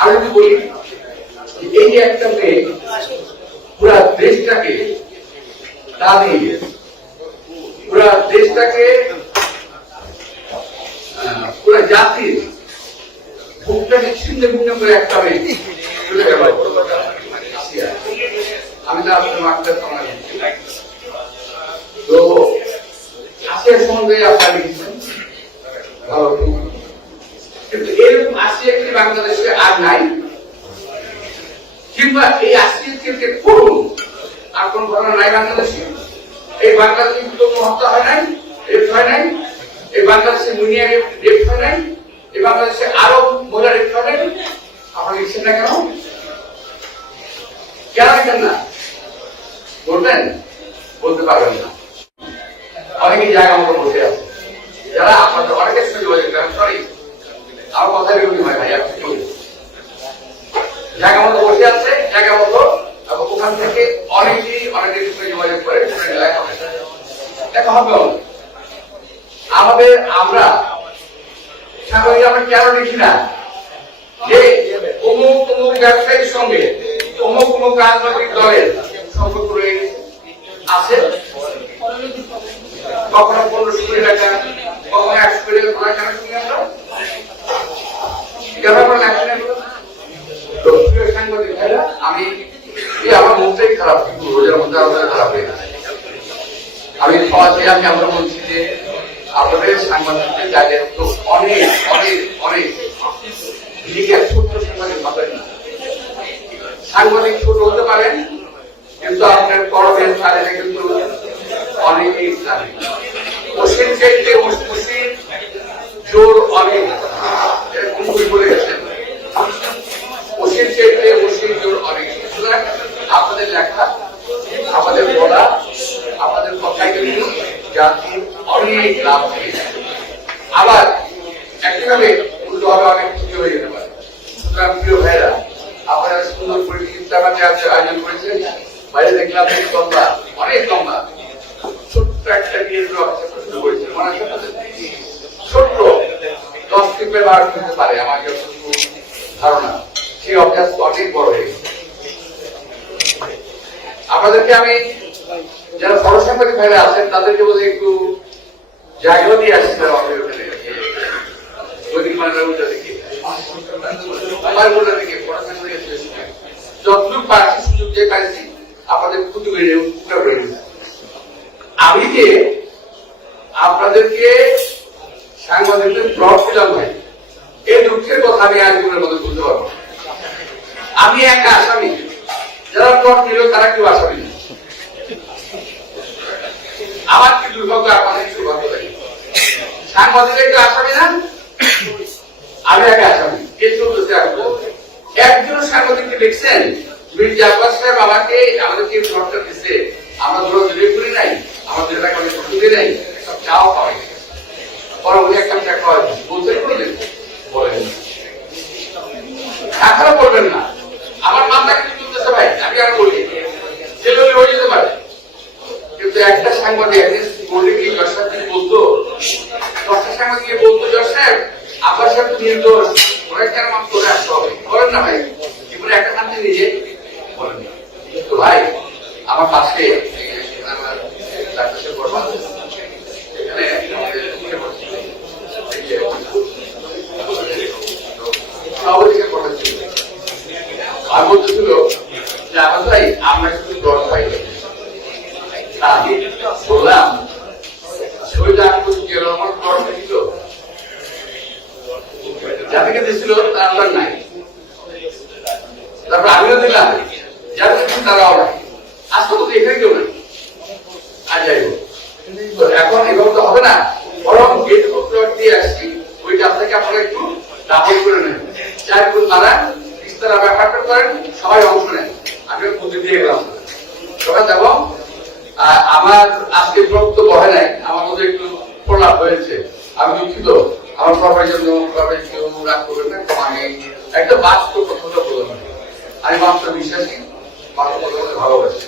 আমি যদি বলি এই যে একটা মেয়ে পুরা দেশটাকে দাঁড়িয়ে পুরা দেশটাকে পুরা জাতির বুকটাকে ছিন্ন ভিন্ন করে একটা মেয়ে চলে গেল। আমি তো আপনার মাঠটা শোনা তো আসিয়ার সম্বন্ধে আপনারা লিখেছেন ভালো, কিন্তু এরকম আসিয়া কি বাংলাদেশে আর নাই? কিংবা এই আসিয়াকে করুন আর কোন ঘটনা নাই বাংলাদেশে? এই বাংলাদেশে কোনো হত্যা হয় নাই, রেপ হয় নাই? এই বাংলাদেশে মুনিয়া রেপ হয় নাই? এই বাংলাদেশে আরো মহিলা রেপ হয় নাই? আপনারা লিখছেন না কেন? কেন লিখেন না? বলবেন? বলতে পারবেন না। অনেকে জায়গা মতো বসে আছে, যারা আপনাদের অনেকের সঙ্গে যোগাযোগ করেন। সরি, আমার কথা এরকমই হয় ভাই, আপনি জায়গা মতো বসে আছে, জায়গা মতো ওখান থেকে অনেকেই অনেকের সঙ্গে যোগাযোগ করে দেখা হবে। আমাদের আমরা সাংবাদিক আমরা কেন লিখি না যে অমুক অমুক ব্যবসায়ীর সঙ্গে অমুক অমুক রাজনৈতিক দলের সম্পর্ক আছে, কখনো 1500 কোটি টাকা, কখনো 100 কোটি টাকা কেন শুনি আমরা? কেন আমরা লেখা নেই? সাংবাদিক ভাইরা, আমি আমার মনটাই খারাপ, কিন্তু রোজার মধ্যে আমাদের খারাপ হয়ে গেছে। আমি সমাজে আমরা বলছি যে আপনাদের সাংবাদিকদের জায়গায় তো অনেক অনেক অনেক ছোট্ট সাংবাদিক পাবেন না। সাংবাদিক ছোট হতে পারেন, কিন্তু আপনার করবেন তাহলে কিন্তু অনেকেই জানে। মুসলিম চাইতে মুসলিম জোর অনেক, এরকম বলে গেছেন। মুসলিম চাইতে মুসলিম জোর অনেক। সুতরাং আপনাদের লেখা, আমাদের বলা, আমাদের কথাই কিন্তু জাতির অনেক লাভ পেয়েছে। আবার একইভাবে উল্টোভাবে অনেক ক্ষতি হয়ে যেতে পারে। সুতরাং প্রিয় ভাইরা, আপনারা সুন্দর করে ইফতারে আয়োজন করেছেন। বাইরে দেখলাম লম্বা, অনেক লম্বা, ছোট্ট একটা বিয়ের শুরু করেছেন। মনে ছোট্ট 10 ফিটের বার হতে পারে আমার যতটুকু ধারণা। সেই অভ্যাস অনেক বড় হয়ে গেছে। আপনাদেরকে আমি যারা বড় সাংবাদিক ভাইরা আছেন তাদেরকে বলে একটু জায়গা দিয়ে আসছে আমাদের ওখানে যতটুকু পাচ্ছি সুযোগ যে পাইছি আপনাদের ক্ষতি বেড়ে আমি যে আপনাদেরকে সাংবাদিকদের ব্লক দিলাম ভাই, এই দুঃখের কথা আমি আজীবনের মধ্যে বলতে পারবো। আমি একটা আসামি, যারা ব্লক দিল তারা কেউ আসামি না। আমার কি দুর্ভাগ্য, আপনাদের কি দুর্ভাগ্য লাগে? সাংবাদিকরা কেউ আসামি না, আমি একটা আসামি। কে চলতেছে? একজন সাংবাদিককে দেখছেন মির্জা আব্বাস সাহেব আমাদেরকে ব্লকটা দিচ্ছে, আমরা ধরো জুড়ে করি নাই, আমাদের এলাকায় সুযোগে নাই, সব চাও পাওয়া গেছে। পরবর্তী একটা দেখা হয় বলতে বললেন, বলেন এখনো বলবেন না। আমার মামলা কিন্তু চলতেছে ভাই, আমি আর বলি জেলে হয়ে যেতে পারে, কিন্তু একটা সাংবাদিক একদিন বলে কি জজ সাহেব বলতো, 10টা সাংবাদিক বলতো জজ সাহেব আব্বাস সাহেব তো নির্দোষ, ওরা কেন মাফ করে আসতে হবে? বলেন না ভাই, এগুলো একটা শান্তি নিজে বলেন। তো ভাই আমার পাশে আর বলতেছিল যে আমার ভাই আমরা শুধু দল পাই বললাম শহীদ আমার গরম ছিল, যাদেরকে দিয়েছিল তার নাই, তারপর আমিও দিলাম, যাদের তারাও নাই। আজকে তো এখানে কেউ নাই। আর যাই হোক, তো এখন এভাবে তো হবে না, বরং যেটুকু প্লট দিয়ে আসছি ওইটা আপনাকে আপনারা একটু ডাবল করে নেন। চার তারা বিস্তারা ব্যাপারটা করেন, সবাই অংশ নেন। আমি বুদ্ধি দিয়ে গেলাম সবাই দেব। আমার আজকে বক্তব্য হয় নাই, আমার মধ্যে একটু প্রলাপ হয়েছে, আমি দুঃখিত। আমার সবাই জন্য কেউ রাগ করবেন না। আমি একটা বাস্তব কথাটা বললাম, আমি বাস্তব বিশ্বাসী, বাস্তব কথা ভালোবাসি।